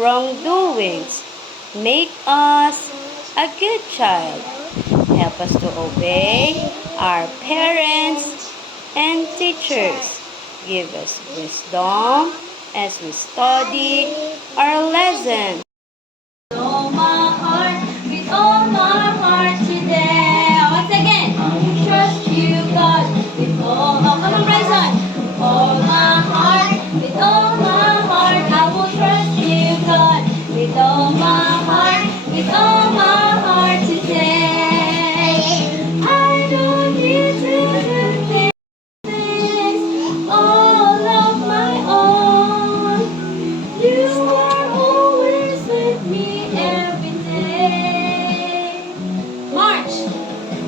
wrongdoings. Make us a good child. Help us to obey our parents and teachers. Give us wisdom as we study our lesson. With all my heart, with all my heart today. Once again, trust you, God, with all. Oh, come on, Bryson. With all my heart, with all my heart, I will trust you, God, with all my heart, with all my heart today. I don't need to do things all of my own. You are always with me every day. March.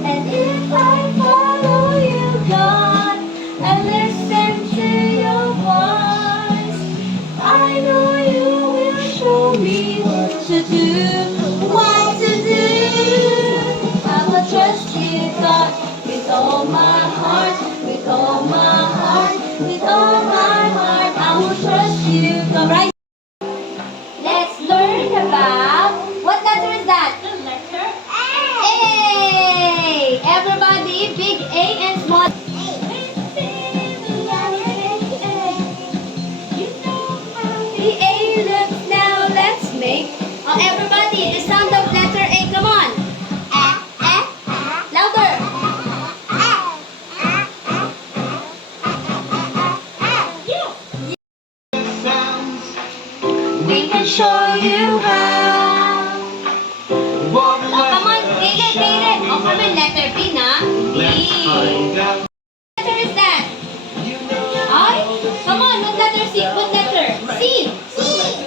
And if I follow you, God, and listen to your voice, I know you will show me what to do, what to do. I will trust you, God, with all my heart, with all my heart, with all my heart. I will trust you, God. Right? Let's learn about, what letter is that? The letter A. Everybody, big A and small A. The A looks now, let's make. Oh, everybody, the sound of letter A, come on. Louder. We can show you how. Oh, come on, read it. Oh, come on, letter B na. B. What letter is that? Ay, come on, what letter C? What letter? C.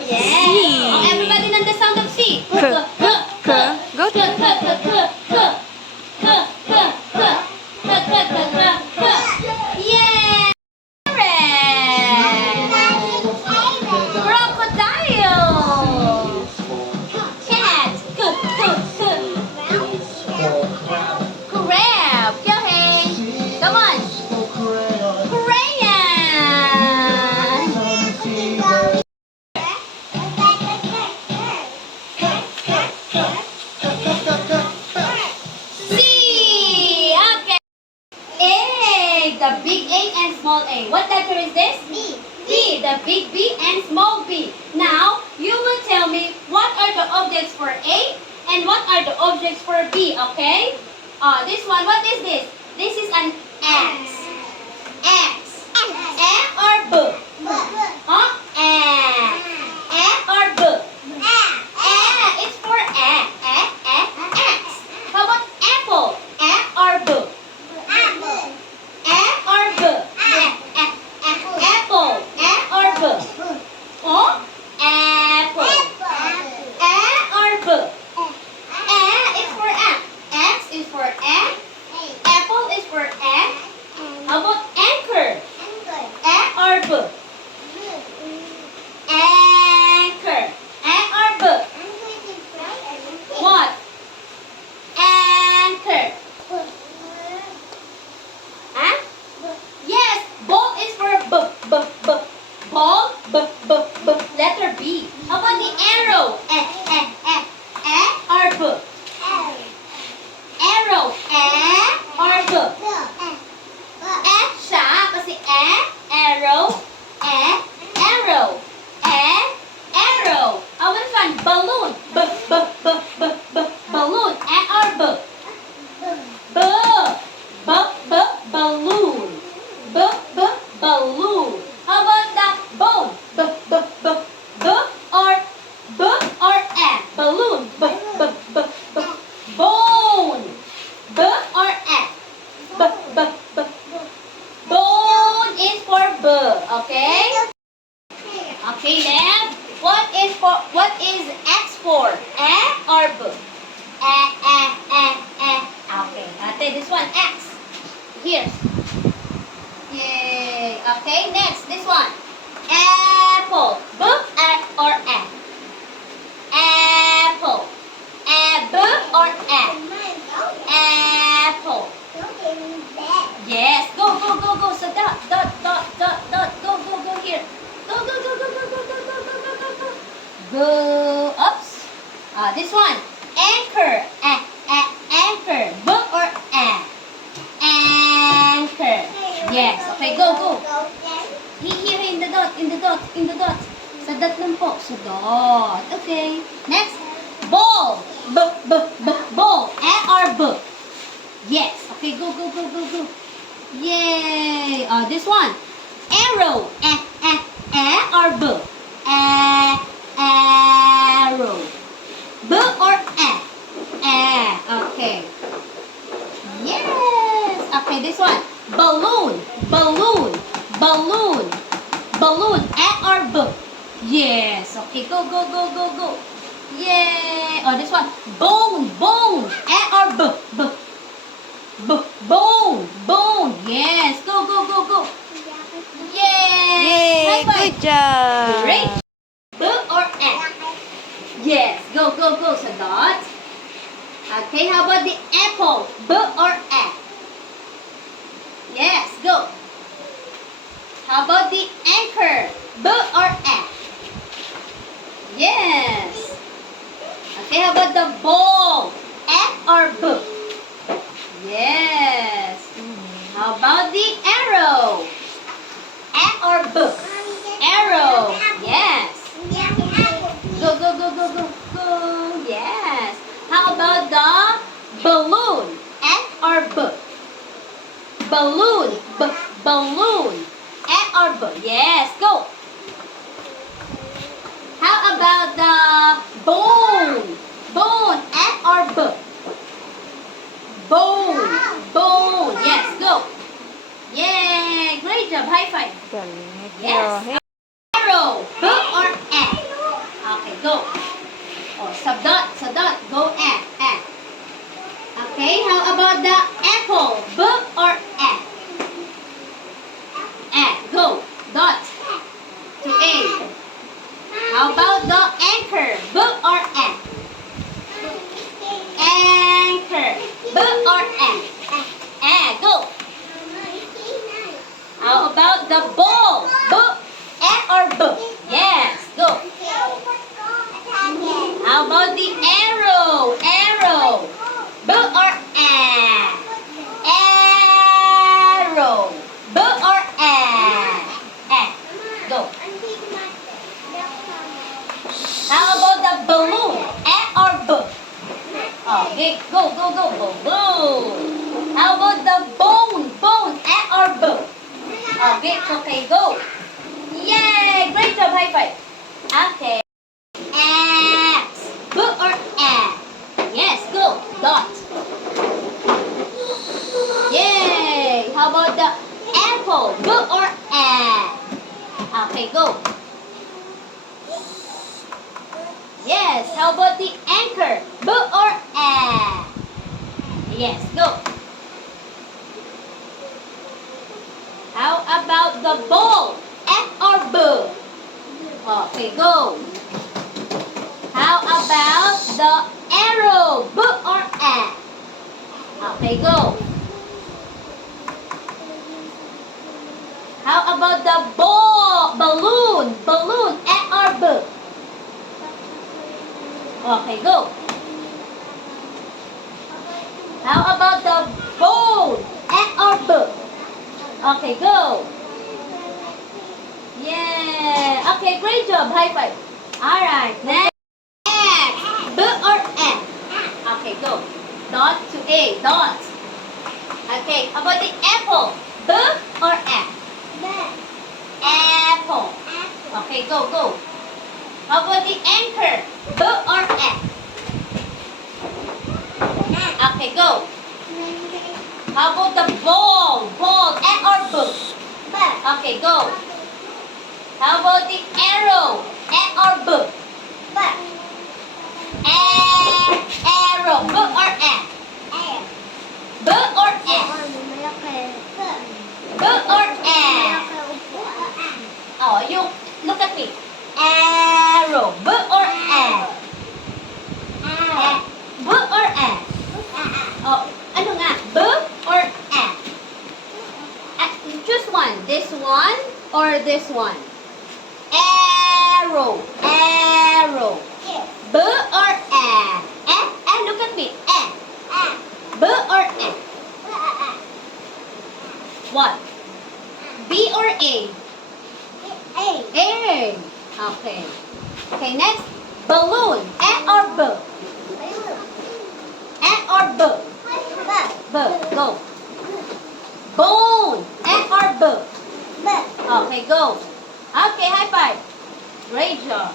Yes. Oh, everybody know the sound of C. Go Yeah. Crocodile. Cat. Crab. Go ahead. Come on. Crayon. C. Okay. A. The big A and small A. What letter is this? B. B. The big B and small B. Now, you will tell me what are the objects for A and what are the objects for B, okay? This one, what is this? This is an X. X. A or B? Huh? A. A or B? A. It's for A. X. How about apple? A or B? A or B? Apple. A or B? Oh? Apple. A or B? A is for A. X is for A. Apple is for A. How about anchor? A or B? Anchor. A or B? What? Anchor. Huh? Yes, ball is for B. Ball, B. Letter B. How about the arrow? A or B? Arrow. A or B? Siya, kasi arrow, arrow, arrow. How about this one? Balloon. Balloon. A or B? Balloon. Balloon. How about the bone? B or A? Balloon. Bone. B or A? Bone is for B. Okay? Okay, then. What is X for? A or B? A. This one. Anchor. Anchor. B or A? Anchor. Yes. Okay, go. Here in the dot. Sa dot lang po. Sa dot. Okay. Next. Ball. Ball. A or B? Yes. Okay, go. Yay. This one. Arrow. A or B? Arrow. B or A? Okay. Yes. Okay, this one. Balloon. A or B? Yes. Okay, go. Yay. This one. Bone. A or B? Bone. Yes. Go. Yay. Yay! High five. Good job! Great. B or A? Yes. Go. Sa dot. Okay, how about the apple? B or A? Yes, go. How about the anchor? B or A? Yes. Okay, how about the ball? A or B? Yes. How about the arrow? A or B? Arrow. Yes. Go. Yes. How about the balloon? A or B? Balloon. A or B? Yes. Go. How about the bone? A or B? Bone. Yes. Go. Yay. Great job. High five. Galing. Yes. Arrow. B or A? Okay, go. Sa dot. Go A. Okay, how about the apple? B or A? Go. Dot. To A. How about the anchor? B or A? Anchor. B or A? Go. How about the ball? A or B? Yes, go. How about the arrow? B or A? Arrow. B or A? Go. How about the balloon? A or B? Okay, go. Balloon. How about the bone? A or B? Okay, go. Yay! Great job, high five. Okay. X. B or A? Yes, go. Dot. Yay! How about the apple? B or A? Okay, go. Yes, how about the anchor? B or A? Yes, go. How about the ball? F or B? Okay, go. How about the arrow? B or A? Okay, go. How about the balloon? A or B? Okay, go. How about the bone? A or B? Okay, go. Yeah. Okay, great job. High five. Alright, next. B or A? Okay, go. Dot to A. Dot. Okay, how about the apple? B or A? Apple. Okay, go. How about the anchor? B or A? Okay, go. How about the ball? A or B? Okay, go. How about the arrow? A or B? Arrow. B or A? B or A? B or A? You look at me. Arrow. B or A? B or A? Ano nga? B or A? Choose one. This one or this one? Arrow. B or A? B or E? What? B or A? A. A. Okay. Okay, next. Balloon. E or B? E or B? B. Go. Bone. E or B? B. Okay, go. Okay, high five. Great job.